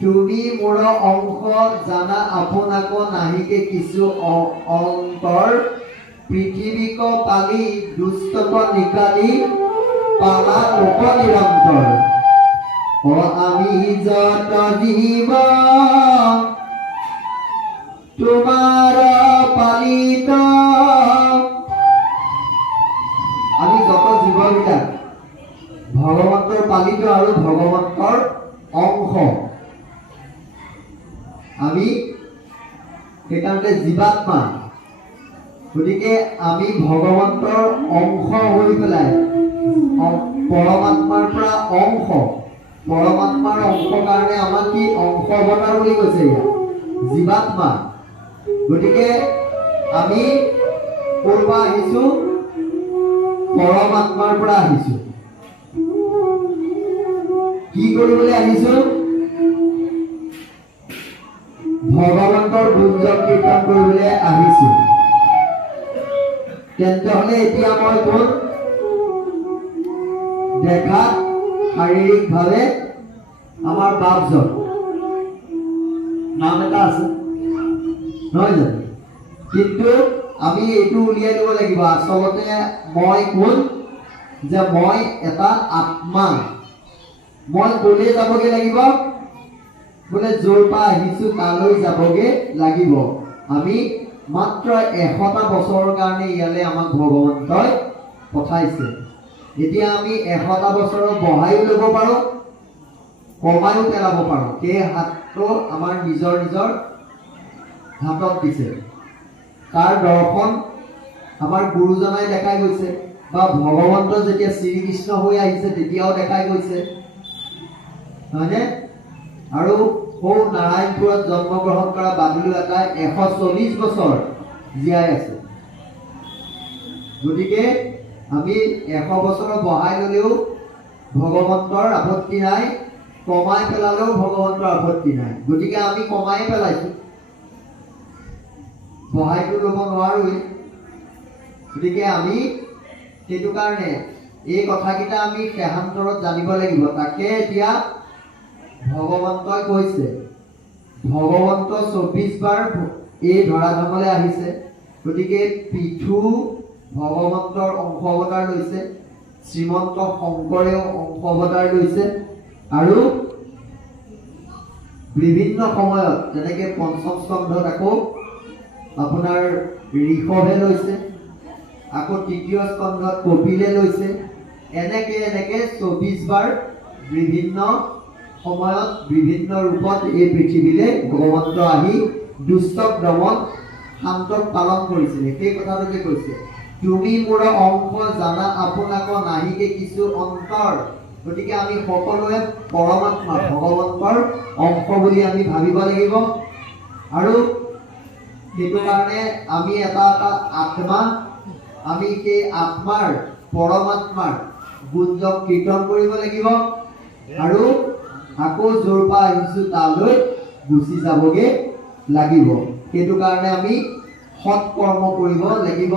তুমি মোৰ অংশ জানা আপোনাক নাহিকে কিছু অন্তৰ, পৃথিৱীক পালি দুষ্টক নিকালি পালা লোক নিৰন্তৰ। আমি যত জীৱ তোমাৰ পালিত, আমি যত জীৱবিলাক ভগৱন্তৰ পালিত আৰু ভগৱন্তৰ অংশ। আমি সেইকাৰণে জীৱাত্মা। গতিকে আমি ভগৱন্তৰ অংশ হৈ পেলাই পৰমাত্মাৰ পৰা অংশ, পৰমাত্মাৰ অংশ কাৰণে আমাক কি অংশ অৱতাৰ বুলি কৈছে ইয়াত জীৱাত্মা। গতিকে আমি ক'ৰ পৰা আহিছো? পৰমাত্মাৰ পৰা আহিছো। কি কৰিবলৈ আহিছো? ভগৱন্তৰ গুঞ্জন কীৰ্তন কৰিবলৈ আহিছো। তেন্তে হলে এতিয়া মই কোন? দেখাত শাৰীৰিকভাৱে আমাৰ বাপজন নাম এটা আছে নহয় জানো? কিন্তু আমি এইটো উলিয়াই দিব লাগিব আচলতে মই কোন? যে মই এটা আত্মা। মই ক'লে যাবগে লাগিব? বোলে য'ৰ পৰা আহিছো তালৈ যাবগে লাগিব। আমি মাত্ৰ 100টা বছৰৰ কাৰণে ইয়ালৈ আমাক ভগৱন্তই পঠাইছে। এতিয়া আমি 100টা বছৰৰ বঢ়াইও ল'ব পাৰো, কমাইও পেলাব পাৰো। সেই হাতটো আমাৰ নিজৰ নিজৰ হাতত দিছে। তাৰ দৰ্শন আমাৰ গুৰুজনাই দেখাই গৈছে, বা ভগৱন্ত যেতিয়া শ্ৰীকৃষ্ণ হৈ আহিছে তেতিয়াও দেখাই গৈছে, হয়নে? আৰু সৌ নাৰায়ণপুৰত জন্মগ্ৰহণ কৰা বাদুলি এটাই 140 বছৰ জীয়াই আছে। গতিকে আমি 100 বছৰ বঢ়াই ল'লেও ভগৱন্তৰ আপত্তি নাই, কমাই পেলালেও ভগৱন্তৰ আপত্তি নাই। গতিকে আমি কমাই পেলাইছো, বঢ়াইটো ল'ব নোৱাৰোৱেই। গতিকে আমি সেইটো কাৰণে এই কথাকেইটা আমি সেহান্তৰত জানিব লাগিব। তাকে এতিয়া ভগৱন্তই কৈছে, ভগৱন্ত 24 বাৰ এই ধৰাধামলৈ আহিছে। গতিকে পৃথু ভগৱন্তৰ অংশ অৱতাৰ লৈছে, শ্ৰীমন্ত শংকৰেও অংশ অৱতাৰ লৈছে, আৰু বিভিন্ন সময়ত যেনেকে পঞ্চম স্কন্ধত আকৌ আপোনাৰ ঋষভে লৈছে, আকৌ তৃতীয় স্কন্ধত কপিলে লৈছে। এনেকে 24 বাৰ বিভিন্ন সময়ত বিভিন্ন ৰূপত এই পৃথিৱীলৈ ভগৱন্ত আহি দুষ্টক দমন, শান্তক পালন কৰিছিলে। সেই কথাটোকে কৈছে, তুমি মোৰ অংশ জানা আপোনাক নাহিকে কিছু অন্তৰ। গতিকে আমি সকলোৱে পৰমাত্মা ভগৱন্তৰ অংশ বুলি আমি ভাবিব লাগিব। আৰু সেইটো কাৰণে আমি এটা এটা আত্মা, আমি সেই আত্মাৰ পৰমাত্মাৰ গুঞ্জক কীৰ্তন কৰিব লাগিব, আৰু আকৌ য'ৰ পৰা আহিছো তালৈ গুচি যাবগে লাগিব। সেইটো কাৰণে আমি সৎ কৰ্ম কৰিব লাগিব,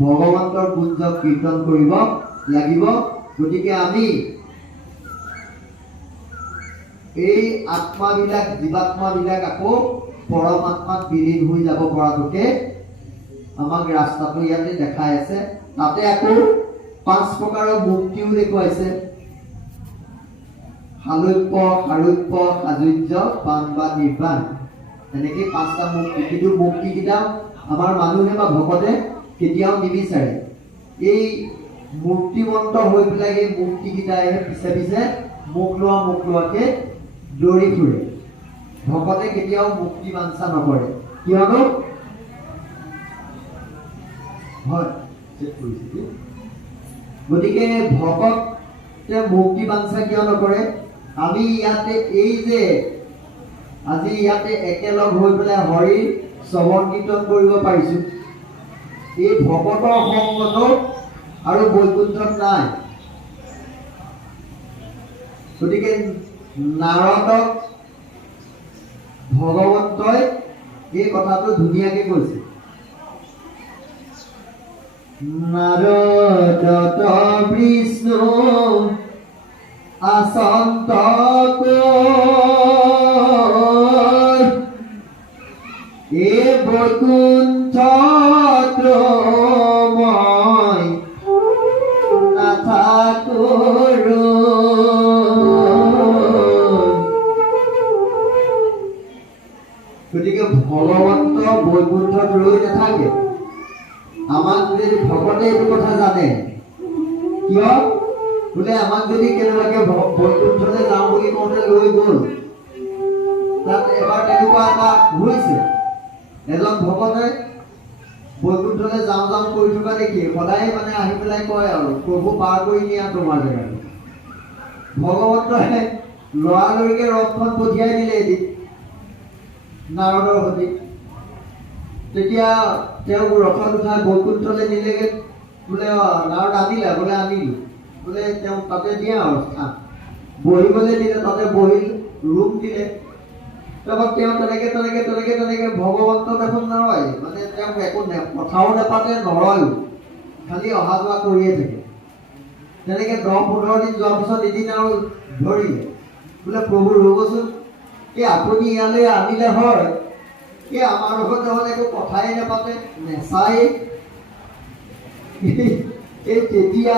ভগৱন্তৰ গুঞ্জক কীৰ্তন কৰিব লাগিব। গতিকে আমি এই আত্মাবিলাক, জীৱাত্মাবিলাক আকৌ পৰমাত্মাত বিলীন হৈ যাব পৰাটোকে আমাক ৰাস্তাটো ইয়াতে দেখাই আছে। তাতে আকৌ 5 প্ৰকাৰৰ মুক্তিও দেখুৱাইছে। সালোক্য, সাৰোপ্য, সাজুৰ্য, পাণ বা নিৰ্বাণ। এনেকৈ 5টা মুক্তি, কিন্তু মুক্তিকেইটা আমাৰ মানুহে বা ভকতে কেতিয়াও নিবিচাৰে। এই মূৰ্তিমন্ত হৈ পেলাই এই মুক্তিকেইটাই পিছে পিছে মুখ লোৱাকৈ দৌৰি ফুৰে। ভকতে কেতিয়াও মুক্তি বাঞ্ছা নকৰে, কিয়নো হয় গতিকে ভকতে মুক্তি বাঞ্ছা কিয় নকৰে? আমি ইয়াতে এই যে আজি ইয়াতে একেলগ হৈ পেলাই হৰিৰ শ্ৰৱণ কীৰ্তন কৰিব পাৰিছোঁ, এই ভকতৰ সংগত আৰু বৈকুণ্ঠত নাই। গতিকে নাৰদক ভগৱন্তই এই কথাটো ধুনীয়াকৈ কৈছে। নাৰদ বিষ্ণু আসন্ত এ বৈকুণ্ঠত মই নাথাকোঁ। গতিকে ভগৱন্ত বৈকুণ্ঠত ৰৈ নাথাকে। আমাক যদি ভকতে এইটো কথা জানে, কিয় বোলে আমাক যদি কেনেবাকে বৈকুণ্ঠলৈ যাওঁ বুলি কওঁতে লৈ গ'ল, তাত এবাৰ তেনেকুৱা এটা হৈছে, এজন ভকতে বৈকুণ্ঠলৈ যাওঁ যাওঁ কৰি থকা দেখি সদায় মানে আহি পেলাই কয় আৰু প্ৰভু পাৰ কৰি নিয়া তোমাৰ জেগাটো। ভগৱন্তই লৰালৰিকে ৰথখন পঠিয়াই দিলে এদিন নাৰদৰ সৈতে। তেতিয়া তেওঁক ৰথত উঠাই বৈকুণ্ঠলৈ নিলেগৈ। বোলে নাৰদ আনিলা? বোলে আনিলোঁ। বোলে তেওঁক তাতে দিয়ে আৰু স্থান বহিবলৈ দিলে, তাতে বহিল, ৰুম দিলে। তাৰপৰা তেওঁ তেনেকৈ ভগৱন্ত দেখোন নৰয়, মানে তেওঁক একো কথাও নাপাতে, নৰয়ো, খালি অহা যোৱা কৰিয়ে থাকে। তেনেকৈ 10-15 দিন যোৱাৰ পিছত এদিন আৰু ধৰিলে, বোলে প্ৰভু ৰ'বচোন, এই আপুনি ইয়ালৈ আনিলে হয়, এই আমাৰ লগত দেখোন একো কথাই নাপাতে, নেচাই। এই তেতিয়া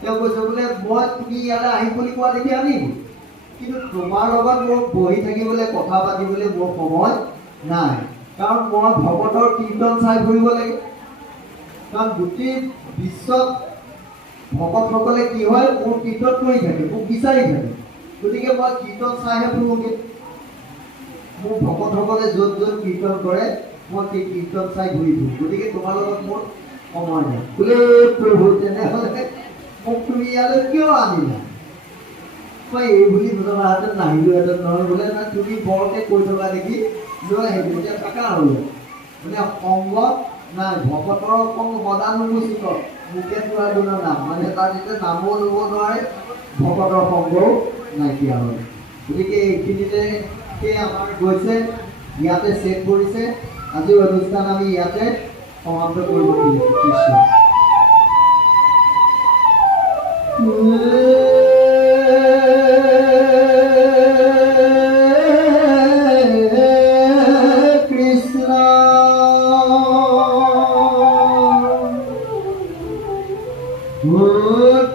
তেওঁ কৈছে বোলে মই তুমি ইয়ালৈ আহিম বুলি কোৱা দেখি আনিম, কিন্তু তোমাৰ লগত মোৰ বহি থাকিবলৈ কথা পাতিবলৈ মোৰ সময় নাই, কাৰণ মই ভকতৰ কীৰ্তন চাই ফুৰিব লাগে। কাৰণ গোটেই বিশ্বত ভকতসকলে কি হয়, মোৰ কীৰ্তন কৰি থাকে, মোক বিচাৰি থাকে। গতিকে মই কীৰ্তন চাইহে ফুৰোগৈ। মোৰ ভকতসকলে য'ত য'ত কীৰ্তন কৰে মই সেই কীৰ্তন চাই ঘূৰি ফুৰোঁ। গতিকে তোমাৰ লগত মোৰ সময় নাই। বোলে প্ৰভু তেনেহ'লে মোক তুমি ইয়ালৈ কিয় আনিলা? মই এই বুলি বুজাবাহেঁতেন নাহিলোহেঁতেন নহয়। বোলে না তুমি বৰকৈ কৈ থকা দেখি লৈ আহিলোঁ, এতিয়া থাকা হ'ল। মানে সংগত নাই, ভকতৰ সংগ সদানুচিত, মোকে তোৰা গুণৰ নাম, মানে তাত এতিয়া নামো ল'ব নোৱাৰে, ভকতৰ সংগও নাইকিয়া হ'ল। গতিকে এইখিনিতে সেই আমাৰ গৈছে, ইয়াতে শেষ কৰিছে। আজিৰ অনুষ্ঠান আমি ইয়াতে সমাপ্ত কৰিব খুজিছোঁ। কৃষ্ণ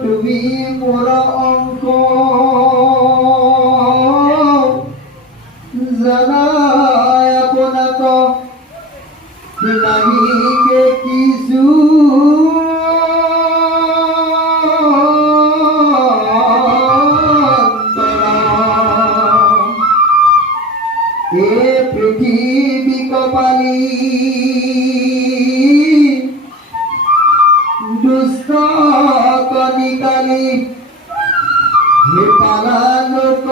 তুমি মোৰ অংশ জানাই আপোনাক নাহিকে কিছু এ পৃথিৱী কপালী দুষ্ট কণিকালি হে পালালোক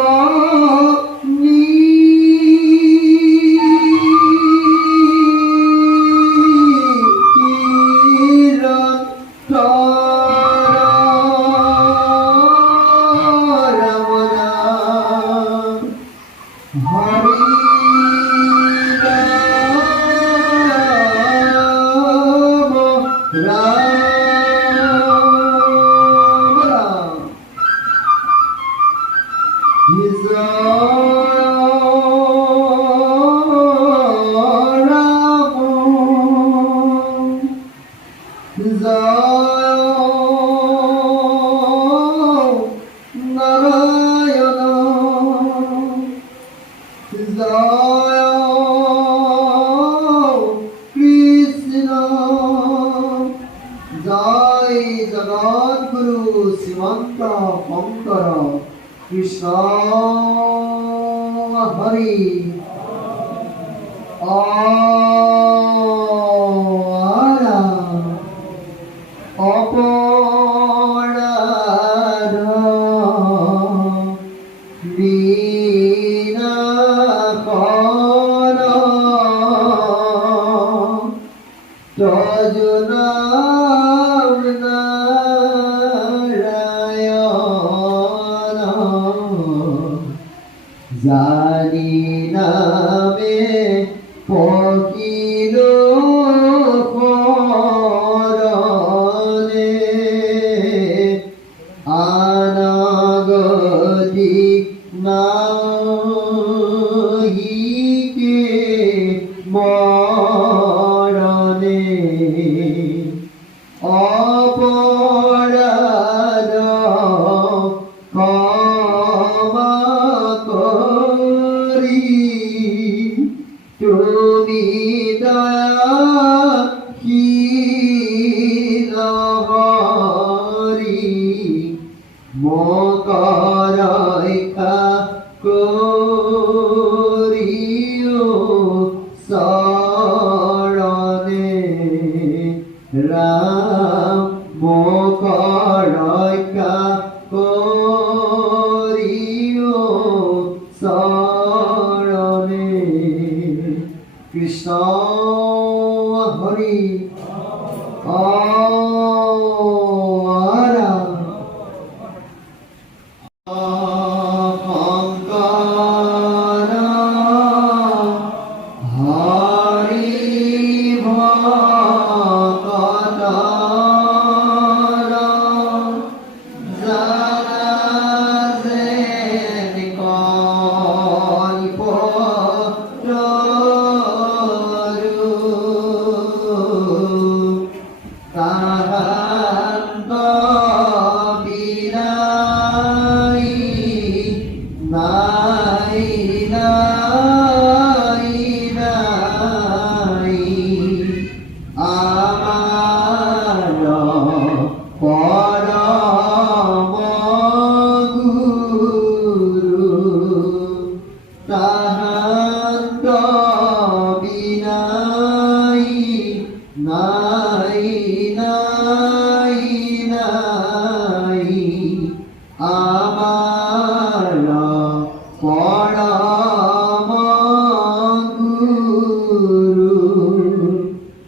জয় কৃষ্ণ জয় জগদ্গুরু শ্রীমন্ত শঙ্কর কৃষ্ণ হরি অপরাধ বিনাশন তজনাম নারায়ণ জানি নামে পকিল করণে আনাগতি নাহিকে মরণে অপরাধ ক্ষমা করি তুমি দয়াশীল হরি মকরক্ষা করিও শরণে রাম মকরক্ষা করিও শরণে কৃষ্ণ হরি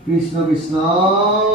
Krishna Krishna